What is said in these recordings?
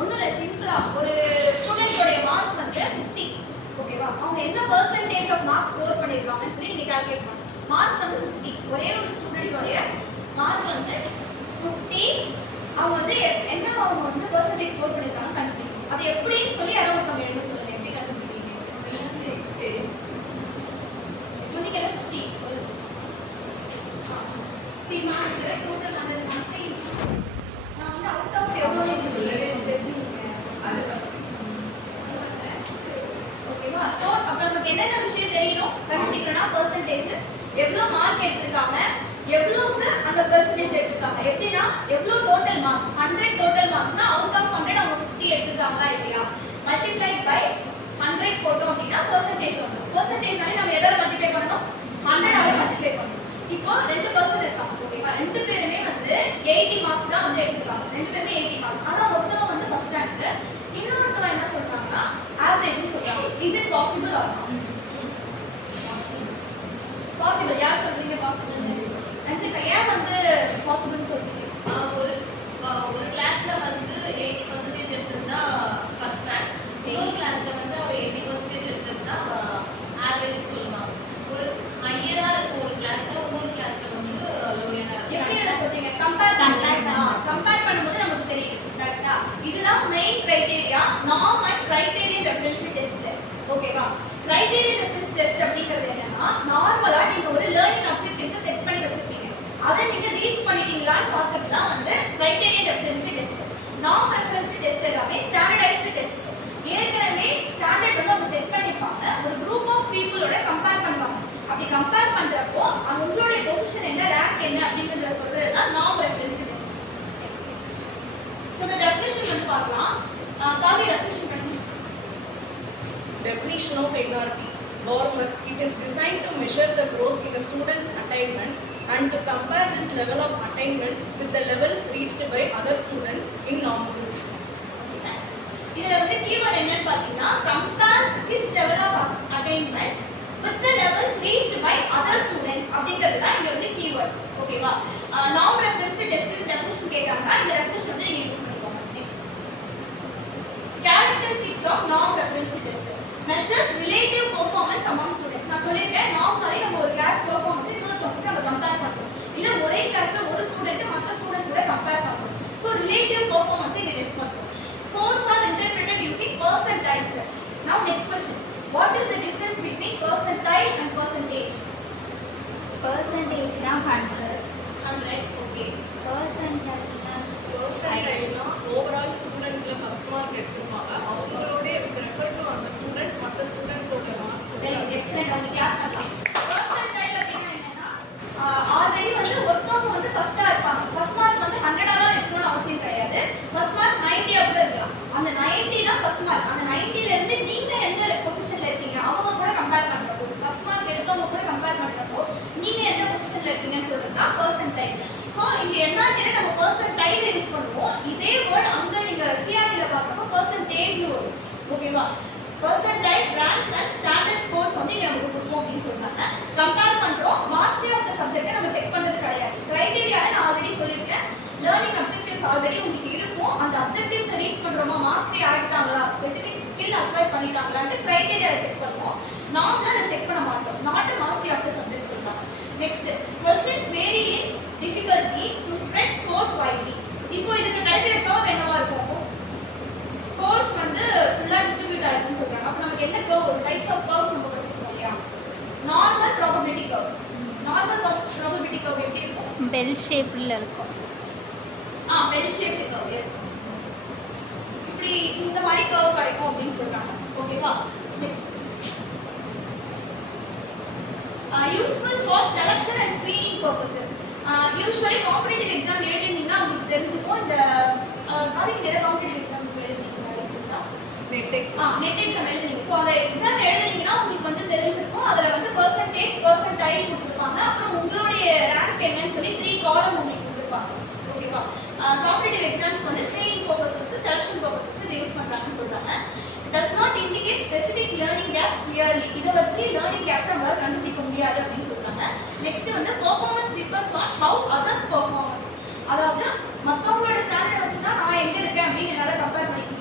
ஒன்றும் இல்லை, சிம்பிளா ஒரு ஸ்டூடெண்டோடைய மார்க் வந்து 50. ஓகேவா? அவங்க என்ன பெர்சன்டேஜ் ஆஃப் மார்க் ஸ்கோர் பண்ணியிருக்காங்கன்னு சொல்லி நீங்கள் கால்குலேட் பண்ணணும். மார்க் வந்து 50. ஒரே ஒரு ஸ்டூடெண்டோடைய மார்க் வந்து 50. அவங்க வந்து என்ன அவங்க வந்து பெர்சன்டேஜ் ஸ்கோர் பண்ணியிருக்காங்க கண்டுபிடிக்கணும். அது எப்படின்னு சொல்லி யாரோ ஒருத்தவங்க எழுத சொல்லுங்க. எப்படி கண்டுபிடிக்கிறீங்க? சொன்னீங்க 50 சொல்லு. 50 மார்க்ஸ் டோட்டல் 100 மார்க்ஸ். நான் வந்து அவுட் ஆஃப் எவ்வளோ சொல்லவே அது ஃபர்ஸ்ட் ஓகேவா? அப்போ நமக்கு என்னென்ன விஷயம் தெரியணும் கண்டுபிடிக்கணும்னா பெர்சன்டேஜ், எவ்வளோ மார்க் எடுத்திருக்காங்க, எவ்வளோக்கு அந்த பெர்சன்டேஜ் எடுத்திருக்காங்க. எப்படின்னா எவ்வளோ டோட்டல் மார்க்ஸ், 100 டோட்டல் மார்க்ஸ்னா அவுட் ஆஃப் 100 அவங்க 50 எடுத்திருக்காங்களா இல்லையா, மல்டிப்ளைட் பை 100 போட்டோம் அப்படின்னா பெர்சன்டேஜ் வந்துடும். பெர்சன்டேஜ்னாலே நம்ம எதால மல்டிப்ளை பண்ணணும், 100 ஆல மல்டிப்ளை பண்ணணும். இப்போ 2% இருக்காங்க. ஓகேவா? ரெண்டு பேருமே வந்து 80 மார்க்ஸ் தான் வந்து எடுத்திருக்காங்க. ரெண்டு பேருமே 80 மார்க்ஸ். ஆனா ஒருத்தவங்க வந்து ஃபர்ஸ்ட் ரேங்க், இன்னொருத்தவங்க என்ன சொல்றாங்கன்னா ஆவரேஜ்னு சொல்றாங்க. Is it possible R not? Possible. யார் சொல்றீங்க பாசிபிள்னு? ரஞ்சிதா ஏன் வந்து பாசிபிள்னு சொல்றீங்க? ஒரு கிளாஸ்ல வந்து 80% எடுத்திருந்தா ஃபர்ஸ்ட் ரேங்க், இன்னொரு கிளாஸ்ல வந்து அவ 80% எடுத்திருந்தா ஆவரேஜ் சொல்லுவாங்க. ஒரு ஹையரா இருக்கும் ஒரு கிளாஸ்ல, இன்னொரு கிளாஸ்ல வந்து லோயரா இருக்கும். எப்படி என்ன சொல்றீங்க? கம்பேர் பண்ணும்போது நமக்கு தெரியும். கரெக்ட்டா? இதுதான் main criteria norm and criterion reference test. ஓகேவா? கிரைட்டீரியன் ரெஃபரன்ஸ் டெஸ்ட் அப்படிங்கிறது என்னன்னா நார்மலா நீங்க ஒரு லேர்னிங் அப்ஜெக்டிவ்ஸ் செட் பண்ணி வச்சிருப்பீங்க. அதை நீங்க ரீச் பண்ணிட்டீங்களான்னு பார்க்கிறது தான் வந்து criterion reference test. Norm reference test எல்லாமே ஸ்டாண்டர்டைஸ்டு டெஸ்ட். ஏற்கனவே ஸ்டாண்டர்ட் வந்து அவங்க செட் பண்ணிருப்பாங்க. ஒரு குரூப் ஆஃப் பீப்புளோட கம்பேர் பண்ணுவாங்க. அப்படி கம்பேர் பண்றப்போ அவங்களுடைய பொசிஷன் என்ன, ரேங்க் என்ன அப்படிங்கறத சொல்றது தான் norm reference test. So the definition வந்து பார்க்கலாம். காவி definition பண்ணுங்க. Definition of NRT. Borman, it is designed to measure the growth in a student's attainment and to compare this level of attainment with the levels reached by other students in normal group. இதுல வந்து keyword என்னன்னு பாத்தீங்கன்னா compares his level of attainment with the levels reached by other students அப்படிங்கிறது தான் இங்க வந்து keyword. ஓகேவா? Norm reference test definition கேட்டாங்கன்னா இந்த டெஃபினிஷன் வந்து நீங்க யூஸ் பண்ணிக்கோங்க. Next characteristics of norm reference test measures relative performance among students. நான் சொல்லிருக்கேன் நார்மலி நம்ம ஒரு கிளாஸ் பெர்ஃபார்மன்ஸ் இன்னொருத்தவங்க நம்ம கம்பேர் பண்றோம். இல்ல ஒரே கிளாஸ்ல ஒரு ஸ்டூடண்ட் மற்ற ஸ்டூடண்ட்ஸோட கம்பேர் பண்றோம். சோ ரிலேட்டிவ் பெர்ஃபார்மன்ஸ் இங்க டெஸ்ட் பண்றோம். Scores are interpreted using percentiles. Now next question. What is the difference between percentile and percentage? Percentage na 100. 100. Okay. Percentile Percentile overall studentல first mark எடுத்துப்பாங்க. அவங்களோட ரெஃபர் டு அந்த student மற்ற ஸ்டூடண்ட்ஸோட marks. Excellent. அவங்க clap பண்ணலாம். percentile அப்படினா என்னன்னா already வந்து ஒருத்தவங்க வந்து ஃபர்ஸ்டா இருப்பாங்க. ஃபர்ஸ்ட் மார்க் வந்து 100 ஆ இருக்கணும்னு அவசியம் கிடையாது. ஃபர்ஸ்ட் மார்க் 90 ஆ கூட இருக்கலாம். அந்த 90 தான் ஃபர்ஸ்ட் மார்க். அந்த 90 ல இருந்து நீங்க எந்த பொசிஷன்ல இருக்கீங்க அவங்க கூட கம்பேர் பண்றப்போ, ஃபர்ஸ்ட் மார்க் எடுத்தவங்க கூட கம்பேர் பண்றப்போ நீங்க எந்த பொசிஷன்ல இருக்கீங்கன்னு சொல்றது தான் percentile. சோ இங்க என்னன்னா நம்ம percentile யூஸ் பண்ணுவோம். இதே வேர்ட் அங்க நீங்க CRT ல பார்க்கறப்போ percentage னு வரும். ஓகேவா? percentile ranks and standard scores வந்து இங்க நமக்கு கொடுப்போம் அப்படின்னு சொல்றாங்க. கம்பேர் பண்றோம். மாஸ்டரி ஆஃப் தி சப்ஜெக்ட்டை நம்ம செக் பண்றது கிடையாது. கிரைட்டீரியா நான் ஆல்ரெடி சொல்லிருக்கேன். லேர்னிங் அப்ஜெக்டிவ்ஸ் ஆல்ரெடி உங்களுக்கு இருக்கும். அந்த அப்ஜெக்டிவ்ஸை ரீச் பண்றோமா, மாஸ்டரி ஆகிட்டாங்களா, ஸ்பெசிஃபிக் ஸ்கில் அக்வயர் பண்ணிட்டாங்களான்னு கிரைட்டீரியா செக் பண்ணுவோம். நார்மலா அதை செக் பண்ண மாட்டோம். Not mastery of the subject சொல்றாங்க. Next questions vary in difficulty to spread scores widely. இப்போ இதுக்கு கிடைக்கிற கர்வ் என்னவா இருக்கும்? ஸ்கோர்ஸ் வந்து ஃபுல்லா டிஸ்ட்ரிபியூட் ஆயிருக்குன்னு சொல்றாங்க. அப்ப நமக்கு என்ன கர்வ், டைப்ஸ் ஆஃப் கர்வ்ஸ் நம்ம படிச்சிருக்கோம் இல்லையா? Normal probability curve. Normal probability curve எப்படி இருக்கும்? bell shapeல இருக்கும். Bell shaped curve. எஸ். இப்படி இந்த மாதிரி கர்வ் கிடைக்கும் அப்படின்னு சொல்றாங்க. ஓகேவா? Next useful for selection and screening purposes. Usually competitive exam எழுதினீங்கன்னா உங்களுக்கு தெரிஞ்சிருக்கும். இந்த காலேஜ் ஏதாவது competitive exam எழுதினீங்க ரீசெண்டா நெட் எக்ஸாம் எழுதினீங்க. ஸோ அந்த எக்ஸாம் எழுதினீங்கன்னா உங்களுக்கு வந்து தெரிஞ்சிருக்கும். அதில் வந்து பெர்சன்டேஜ் பெர்சன்டைல் கொடுத்துருப்பாங்க. அப்புறம் உங்களுடைய ரேங்க் என்னன்னு சொல்லி 3 காலம் உங்களுக்கு கொடுத்துருப்பாங்க. ஓகேவா? காம்படிட்டிவ் எக்ஸாம்ஸ் வந்து ஸ்கிரீனிங் பர்பஸஸ்க்கு செலக்ஷன் பர்பஸஸ்க்கு யூஸ் பண்ணுறாங்கன்னு சொல்கிறாங்க. does not indicate specific learning gaps clearly. இதை வச்சு learning gaps நம்ம கண்டுபிடிக்க முடியாது அப்படின்னு சொல்றாங்க. நெக்ஸ்ட் வந்து performance depends on how others performance. அதாவது மற்றவங்களோட ஸ்டாண்டர்ட் வச்சு தான் நான் எங்க இருக்கேன் அப்படின்னு என்னால் கம்பேர் பண்ணிக்க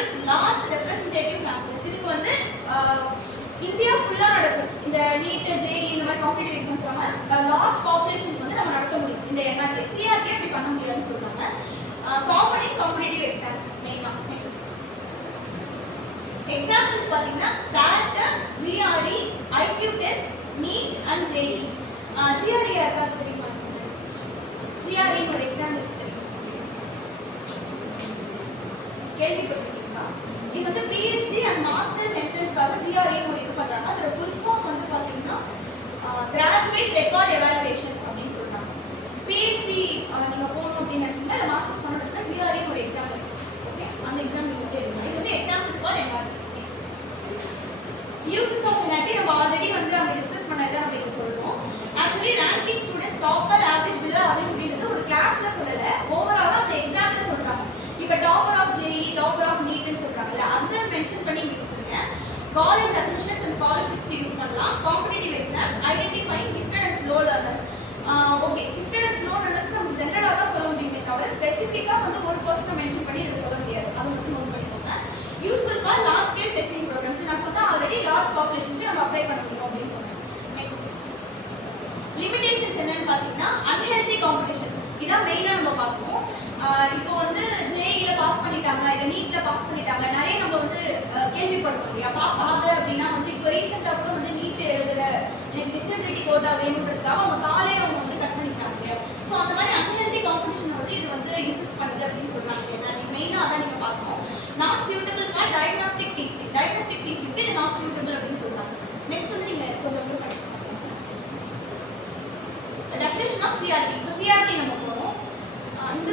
with large representative samples. இதுக்கு வந்து இந்தியா ஃபுல்லா நடக்கும். இந்த நீட், ஜேஇ இந்த மாதிரி காம்படிட்டிவ் எக்ஸாம்ஸ் இல்லாம லார்ஜ் பாப்புலேஷன் வந்து நம்ம நடத்த முடியும். இந்த என்ஆர்கே சிஆர்கே அப்படி பண்ண முடியாதுன்னு சொல்றாங்க. காமன் இன் காம்படிட்டிவ் எக்ஸாம்ஸ் மெயினா. நெக்ஸ்ட் எக்ஸாம்பிள்ஸ் பாத்தீங்கன்னா SAT, GRE, IQ test, NEET and JEE. GRE யாருக்காவது தெரியுமா? GRE ஒரு எக்ஸாம் இருக்கு தெரியுமா? கேள்விப்பட்டிருக்கீங்களா? இது வந்து PhD அண்ட் மாஸ்டர்ஸ் என்ட்ரன்ஸ்க்காக GRE ஒரு இது பண்றாங்க. அதோட ஃபுல் ஃபார்ம் வந்து பாத்தீங்கன்னா கிராஜுவேட் ரெக்கார்ட் எவாலுவேஷன் அப்படின்னு சொல்றாங்க. PhD நீங்க போகணும் அப்படின்னு நினைச்சீங்கன்னா மாஸ்டர்ஸ் பண்ணணும்னா GRE ஒரு எக்ஸாம் இருக்கு. ஓகே, அந்த எக்ஸாம் நீங்க வந்து எழுதணும். இது வந்து examples for NRT. Uses of NRT நம்ம ஆல்ரெடி வந்து நம்ம டிஸ்கஸ் பண்ணதை நம்ம இங்க சொல்றோம். Actually ranking students topper, average, below average அப்படின்றது ஒரு கிளாஸ்ல சொல்லல, ஓவராலா அந்த எக்ஸாம்ல சொல்றாங்க. இப்போ topper of JEE, topper of நீட்னு சொல்றாங்கல்ல, அதை மென்ஷன் பண்ணி இங்க கொடுத்துருக்கேன். College admissions and scholarships use பண்ணலாம். Competitive exams, identifying gifted and slow learners. Okay, gifted and slow learners நம்ம ஜெனரலாக தான் சொல்ல முடியுமே தவிர ஸ்பெசிஃபிக்காக வந்து ஒரு பர்சனை மென்ஷன் பண்ணி இதை சொல்ல முடியாது. அதை மட்டும் நோட் பண்ணிக்கோங்க. Useful for large scale testing programmes. நான் சொன்னா ஆல்ரெடி லார்ஜ் பாப்புலேஷனுக்கு நம்ம அப்ளை பண்ண முடியும் அப்படின்னு சொன்னேன். நெக்ஸ்ட் லிமிடேஷன்ஸ் என்னன்னு பார்த்தீங்கன்னா அன்ஹெல்தி காம்படிஷன். இதான் மெயினாக நம்ம பார்க்கணும். இப்போ வந்து ஜேஇல பாஸ் பண்ணிட்டாங்க, இல்லை நீட்ல பாஸ் பண்ணிட்டாங்க, நிறைய நம்ம வந்து கேள்விப்படுறோம் இல்லையா? பாஸ் ஆகலை அப்படின்னா வந்து இப்போ ரீசெண்டாக கூட வந்து நீட் எழுதுற எனக்கு டிசபிலிட்டி கோட்டா வேணுன்றதுக்காக அவங்க காலையே அவங்க வந்து கட் பண்ணிட்டாங்க இல்லையா? ஸோ அந்த மாதிரி அன்ஹெல்தி காம்படிஷன் வந்து இது வந்து இன்சிஸ்ட் பண்ணுது அப்படின்னு சொல்றாங்க. மெயினாக அதான் நீங்கள் பார்க்கணும். Not suitable for diagnostic teaching. Diagnostic டீச்சிங்க்கு இது நாட் சூட்டபிள் அப்படின்னு சொல்றாங்க. நெக்ஸ்ட் வந்து நீங்கள் கொஞ்சம் கூட படிச்சுக்கோங்க. Definition of CRT. இப்போ சிஆர்டி நம்ம போகிறோம். இந்த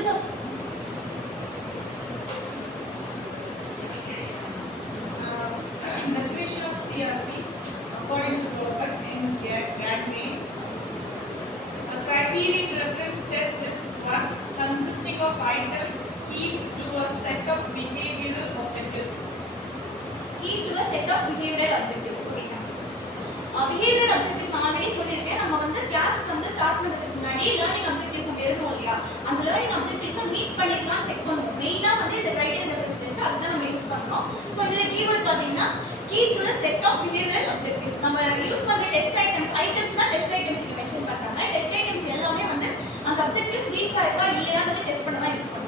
Definition of CRT according to Robert and Gagne. A criterion reference test is one consisting of items key to a set of behavioral objectives. Key to a set of behavioral objectives. Okay, thanks. Behavioral objectives நான் already சொல்லியிருக்கேன். நம்ம வந்து class வந்து start பண்ணுறதுக்கு முன்னாடி learning objectives நம்ம எழுதுவோம் இல்லையா? அந்த லேர்னிங் அப்ஜெக்டிவ்ஸை மீட் பண்ணிருக்கான்னு செக் பண்ணுவோம். மெயினாக வந்து இந்த கிரைட்டீரியன் ரெஃபரன்ஸ் டெஸ்ட் அதுதான் நம்ம யூஸ் பண்ணுறோம். ஸோ இதில் கீவேர்ட் பார்த்தீங்கன்னா key to a set of behavioral objectives. நம்ம யூஸ் பண்ணுற டெஸ்ட் ஐட்டம்ஸ்னா டெஸ்ட் ஐட்டம்ஸ் இங்கே மென்ஷன் பண்ணுறாங்க. டெஸ்ட் ஐட்டம்ஸ் எல்லாமே வந்து அந்த அப்ஜெக்டிவ்ஸ் ரீச் ஆயிருக்கா இல்லையான்னு டெஸ்ட் பண்ண தான் யூஸ் பண்ணுறோம்.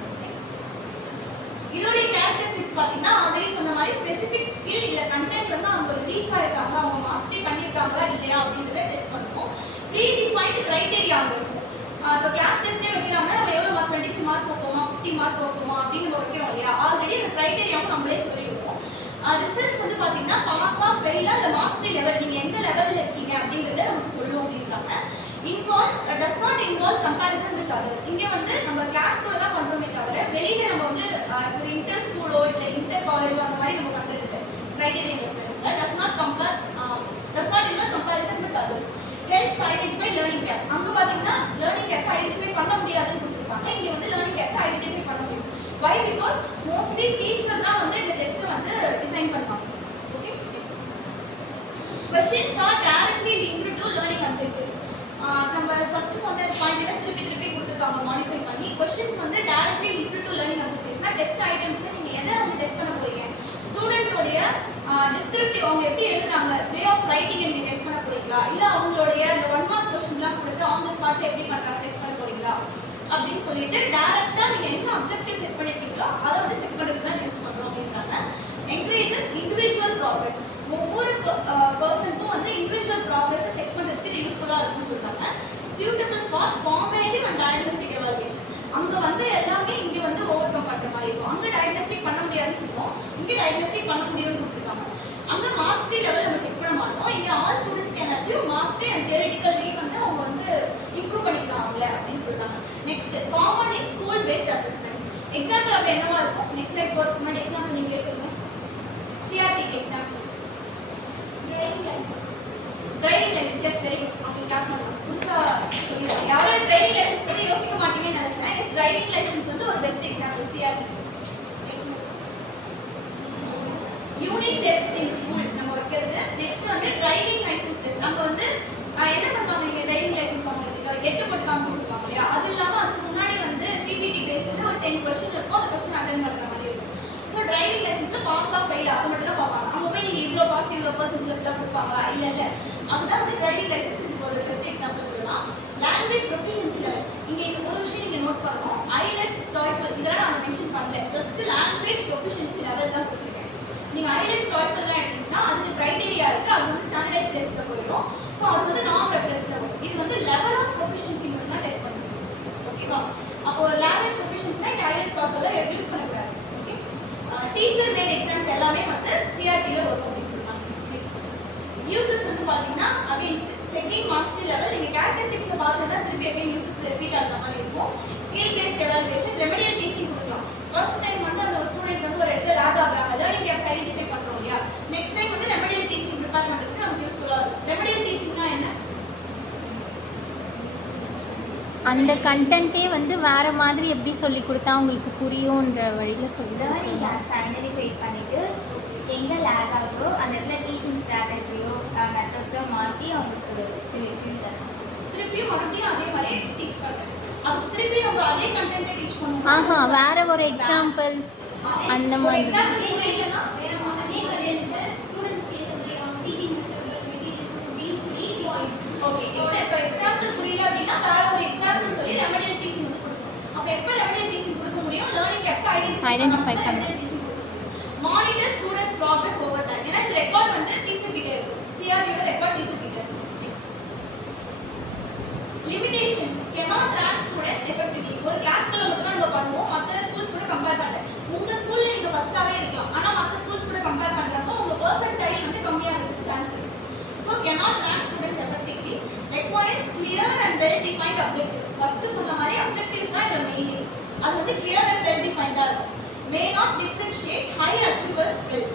இதோடைய கேரக்டரிஸ்டிக்ஸ் பார்த்தீங்கன்னா ஆல்ரெடி சொன்ன மாதிரி ஸ்பெசிஃபிக் ஸ்கில் இல்லை கண்டென்ட் வந்து அவங்க ரீச் ஆயிருக்காங்க, அவங்க மாஸ்டரி பண்ணியிருக்காங்களா இல்லையா அப்படின்றத டெஸ்ட் பண்ணுவோம். ப்ரீ டிஃபைன்டு க்ரைட்டீரியா அங்கே இருக்கும். இப்போ கிளாஸ் டெஸ்ட்டே வைக்கிறாங்கன்னா நம்ம எவ்வளோ மார்க் 25 மார்க் வைப்போமா, 50 மார்க் வைப்போமா அப்படின்னு நம்ம வைக்கிறோம் இல்லையா? ஆல்ரெடி அந்த க்ரைட்டீரியாவும் நம்மளே சொல்லிடுவோம். ரிசல்ட்ஸ் வந்து பார்த்தீங்கன்னா பாஸா ஃபெயிலா இல்லை மாஸ்டரி லெவல் நீங்கள் எந்த லெவலில் இருக்கீங்க அப்படின்றத நமக்கு சொல்லுவோம் அப்படின்றாங்க. டஸ் not involve comparison with others. இங்கே வந்து நம்ம கிளாஸ்க்குள்ள தான் பண்ணுறோமே தவிர வெளியில் நம்ம வந்து ஒரு இன்டர் ஸ்கூலோ இல்லை இன்டர் காலேஜோ அந்த மாதிரி நம்ம பண்ணுறது இல்லை. க்ரைட்டீரியன் ரெஃபரன்ஸில் does not involve comparison with others. Helps identify learning gaps. அங்கே பார்த்தீங்கன்னா லேர்னிங் கேப்ஸ் ஐடென்டிஃபை பண்ண முடியாதுன்னு கொடுத்துருப்பாங்க. இங்கே வந்து லேர்னிங் கேப்ஸ் ஐடென்டிஃபை பண்ண முடியும். வை? பிகாஸ் மோஸ்ட்லி டீச்சர் தான் வந்து இந்த டெஸ்ட்டை வந்து டிசைன் பண்ணுவாங்க. Okay, next questions are directly linked to learning objectives. நம்ம ஃபர்ஸ்ட் சொன்ன பாயிண்ட்ல திருப்பி கொடுத்துருக்காங்க மாடிஃபை பண்ணி. questions வந்து directly linked to learning objectives. Test ஐட்டம்ஸ்ல நீங்க எதை அவங்க டெஸ்ட் பண்ண போறீங்க? ஸ்டூடெண்டோடைய டிஸ்கிரிப்டிவ் அவங்க எப்படி எழுதுறாங்க, வே ஆஃப் ரைட்டிங் நீங்க டெஸ்ட் பண்ண போறீங்களா, இல்ல அவங்களுடைய இந்த 1 மார்க் क्वेश्चनலாம் கொடுத்து ஆன் தி ஸ்பாட்ல எப்படி பண்றாங்க டெஸ்ட் பண்ண போறீங்களா அப்படின்னு சொல்லிட்டு டைரக்டா நீங்க என்ன அப்ஜெக்டிவ் செட் பண்ணிருக்கீங்களோ அதை வந்து செக் பண்ணிட்டு தான் யூஸ் பண்றோம் அப்படின்றாங்க. Encourages individual progress. ஒவ்வொரு பர்சனுக்கும் வந்து இண்டிவிஜுவல் ப்ராக்ரஸை செக் பண்ணுறதுக்கு இது யூஸ்ஃபுல்லாக இருக்குன்னு சொல்றாங்க. Suitable for formative and diagnostic evaluation. அங்கே வந்து எல்லாமே இங்கே வந்து ஓவர் கம் பண்ணுற மாதிரி இருக்கும். அங்கே டயக்னோஸ்டிக் பண்ண முடியாதுன்னு சொல்லுவோம், இங்கே டயக்னோஸ்டிக் பண்ண முடியும்னு கொடுத்துருக்காங்க. அங்கே மாஸ்டரி லெவல் நம்ம செக் பண்ண மாட்டோம். இங்கே all students can achieve mastery and theoretically வந்து அவங்க வந்து இம்ப்ரூவ் பண்ணிக்கலாம் அவங்கள அப்படின்னு சொல்றாங்க. Next common in school based assessments. Example அப்போ என்னவா இருக்கும்? நெக்ஸ்ட் லைக் போகிறதுக்கு முன்னாடி எக்ஸாம்பிள் நீங்களே சொல்லுங்க. சிஆர்டிக்கு example driving licence. Yes, very good. அப்படி கிளாப் பண்ணலாம். புதுசாக சொல்லிடுறாங்க. யாரும் டிரைவிங் லைசன்ஸ் பற்றி யோசிக்க மாட்டீங்கன்னு நினச்சேன். எஸ், டிரைவிங் லைசன்ஸ் வந்து ஒரு best example CRT. Unit test in school நம்ம வைக்கிறது. நெக்ஸ்ட் வந்து டிரைவிங் லைசன்ஸ் டெஸ்ட். நம்ம வந்து என்ன பண்ணுவாங்க, நீங்கள் டிரைவிங் லைசன்ஸ் வாங்குறதுக்கு 8 போட்டு காமிக்க சொல்லுவாங்க இல்லையா? அது இல்லாமல் அதுக்கு முன்னாடி வந்து சிபிடி பேஸ்டு ஒரு 10 கொஸ்டின் இருக்கும். அந்த கொஸ்டின் அட்டன் பண்ணுற மாதிரி இருக்கும். ஸோ டிரைவிங் லைசன்ஸில் ஃபெயில் அதை மட்டும் தான் பார்ப்பாங்க. அங்கே போய் நீங்கள் இவ்வளோ பாஸ் இவ்வளோ பர்சன்டேஜ் கொடுப்பாங்களா? இல்லை. அதுதான் வந்து டிரைவிங் லைசன்ஸ். இதுக்கு ஒரு பெஸ்ட் எக்ஸாம்பிள் சொல்லலாம். Language proficiency level. இங்கே ஒரு விஷயம் நீங்கள் நோட் பண்ணணும். ஐலெட்ஸ், டாய்ஃபல் இதெல்லாம் நான் மென்ஷன் பண்ணல. ஜஸ்ட் லாங்குவேஜ் ப்ரொஃபிஷியன்சி லெவல் தான் கொடுத்துருக்கேன். நீங்கள் ஐலெட்ஸ், டாய்ஃபல்லாம் எடுத்தீங்கன்னா அதுக்கு க்ரைட்டீரியா இருக்குது. அது வந்து ஸ்டாண்டர்டைஸ் டெஸ்ட்டில் போயிடும். ஸோ அது வந்து நான் ரெஃபரன்ஸில் வரும். இது வந்து லெவல் ஆஃப் ப்ரொஃபிஷியன்சி மட்டும் தான் டெஸ்ட் பண்ணுவோம். ஓகேவா? அப்போ லாங்குவேஜ் ப்ரொஃபிஷியன்சினா இங்கே ஐலெட்ஸ், டாய்ஃபல்லாம் யூஸ் பண்ணக்கூடாது. ஓகே. டீச்சர் மெயில் எக்ஸாம்ஸ் எல்லாமே வந்து சிஆர்டியில் வரும் அப்படின்னு சொல்லுவாங்க. யூசஸ் வந்து பார்த்தீங்கன்னா அகைன் செக்கிங் மாஸ்டரி லெவல். நீங்கள் கேரக்டரிஸ்டிக்ஸில் பார்த்தீங்கன்னா திருப்பி அகைன் யூசஸ் ரிப்பீட் ஆகிற மாதிரி இருக்கும். Skill paste evaluation, remedial teaching கொடுக்கலாம். ஃபர்ஸ்ட் டைம் வந்து அந்த ஸ்டூடெண்ட் வந்து ஒரு இடத்துல லேக் ஆகுறாங்க, லேர்னிங் கேப்ஸ் ஐடென்டிஃபை பண்ணுறோம் இல்லையா? நெக்ஸ்ட் டைம் வந்து ரெமடியல் டீச்சிங் ப்ரிப்பேர் பண்ணுறதுக்கு நமக்கு யூஸ்ஃபுல்லாக இருக்கும். ரெமடியல் டீச்சிங்னா என்ன? அந்த கண்டென்ட்டே வந்து வேறு மாதிரி எப்படி சொல்லி கொடுத்தா உங்களுக்கு புரியுன்ற வழியில் சொல்லி லேர்னிங் கேப்ஸ் ஐடென்டிஃபை பண்ணிவிட்டு எங்கே லேக் ஆகுதோ அந்த இடத்துல டீச்சிங் ஸ்ட்ராட்டஜியோ மெத்தட்ஸோ மாற்றி அவங்களுக்கு தரணும். திருப்பியும் மறுபடியும் அதே மாதிரியே டீச் பண்ணுறது. அதுக்கு திருப்பி நம்ம அதே கண்டென்ட்டை டீச் பண்ணுவோம். வேற ஒரு எக்ஸாம்பிள்ஸ் அந்த மாதிரி. எக்ஸாம்பிள் புரியலன்னா வேறு அதே கண்டிஷனில் ஸ்டூடெண்ட்ஸ்க்கு ஏற்ற மாதிரி அவங்க டீச்சிங் மெத்தட் மெட்டீரியல்ஸும் சேஞ்ச் பண்ணி ஓகே. எக்ஸாம்பிள் புரியல அப்படின்னா வேற ஒரு எக்ஸாம்பிள் சொல்லி ரெமடியல் டீச்சிங் வந்து கொடுக்கணும். அப்போ எப்போ ரெமடியல் டீச்சிங் கொடுக்க முடியும்? லேர்னிங் கேப்ஸ் ஐடென்டிஃபை பண்ண டீச்சிங் கொடுக்க முடியும். Monitor students progress over time. ஏன்னா இந்த ரெக்கார்ட் வந்து டீச்சர் கிட்ட இருக்கும். சிஆர்டியோட ரெக்கார்ட் டீச்சர் கிட்ட இருக்கும். Next limitations. cannot rank students effectively. ஒரு கிளாஸ்க்குள்ள மட்டும் தான் நம்ம பண்ணுவோம். மற்ற ஸ்கூல்ஸ் கூட கம்பேர் பண்ணல. உங்க ஸ்கூல்ல நீங்க ஃபர்ஸ்டாவே இருக்கலாம். ஆனா மற்ற ஸ்கூல்ஸ் கூட கம்பேர் பண்றப்போ உங்க பெர்சன்டைல் வந்து கம்மியாகிறதுக்கு சான்ஸ் இருக்கு. So cannot rank students effectively. Requires clear and well defined objectives. First சொன்ன மாதிரி objectives தான் இதோட மெயின். அது வந்து clear and well defined-ஆ இருக்கும். May not differentiate high achievers well.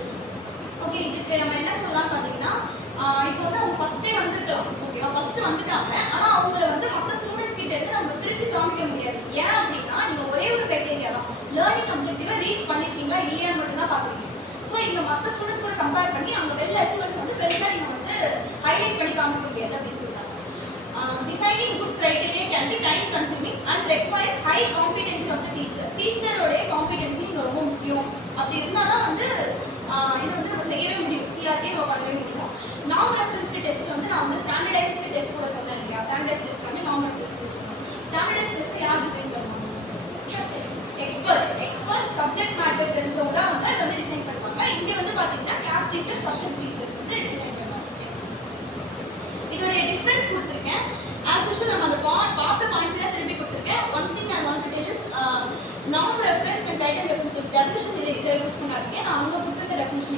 Okay, இதுக்கு நம்ம என்ன சொல்லலாம் பார்த்தீங்கன்னா இப்போ வந்து அவங்க ஃபர்ஸ்டே வந்துருக்கலாம். ஓகேவா? ஃபர்ஸ்ட் வந்துட்டாங்க. ஆனால் அவங்கள வந்து மற்ற ஸ்டூடெண்ட்ஸ் கிட்ட இருந்து நம்ம பிரித்து காமிக்க முடியாது. ஏன் அப்படின்னா நீங்கள் ஒரே ஒரு க்ரைட்டீரியா தான், லேர்னிங் அப்ஜெக்டிவை ரீச் பண்ணியிருக்கீங்களா இல்லையான்னு மட்டும் தான் பார்க்குறீங்க. ஸோ இந்த மற்ற ஸ்டூடெண்ட்ஸ் கூட கம்பேர் பண்ணி அவங்க வெல் அச்சீவர்ஸ் வந்து பெருசாக நீங்கள் வந்து ஹைலைட் பண்ணி காமிக்க முடியாது அப்படின்னு சொல்லுவாங்க. Designing good criteria can be time consuming and requires high competency of the teacher. டீச்சரோடைய காம்பிடென்சி இங்கே ரொம்ப முக்கியம். அப்படி இருந்தால் தான் வந்து இதை வந்து நம்ம செய்யவே முடியும். சிஆர்டி நம்ம பண்ணவே முடியும். நான் ரெஃபரன்ஸ்டு டெஸ்ட் வந்து நான் வந்து ஸ்டாண்டர்டைஸ்டு டெஸ்ட் கூட சொன்னேன் இல்லையா? ஸ்டாண்டர்டைஸ் டெஸ்ட் வந்து நான் ரெஃபரன்ஸ் டெஸ்ட் சொன்னேன். ஸ்டாண்டர்டைஸ் டெஸ்ட் யார் டிசைன் பண்ணுவாங்க? எக்ஸ்பர்ட்ஸ் சப்ஜெக்ட் மேட்டர் தெரிஞ்சவங்க தான் வந்து அதை வந்து டிசைன் பண்ணுவாங்க. இங்கே வந்து பார்த்தீங்கன்னா கிளாஸ் டீச்சர்ஸ், சப்ஜெக்ட் டீச்சர்ஸ் வந்து டிசைன் பண்ணுவாங்க. இதோடைய டிஃப்ரென்ஸ் கொடுத்துருக்கேன். ஆஸ் யூஷுவல் நம்ம அந்த பார்த்த பாயிண்ட்ஸ் தான் திருப்பி கொடுத்துருக்கேன். One thing I want to tell is நான் reference and title references definition இதில் யூஸ் பண்ணாதீங்க. நான் அவங்க கொடுத்துருக்க டெஃபினிஷன்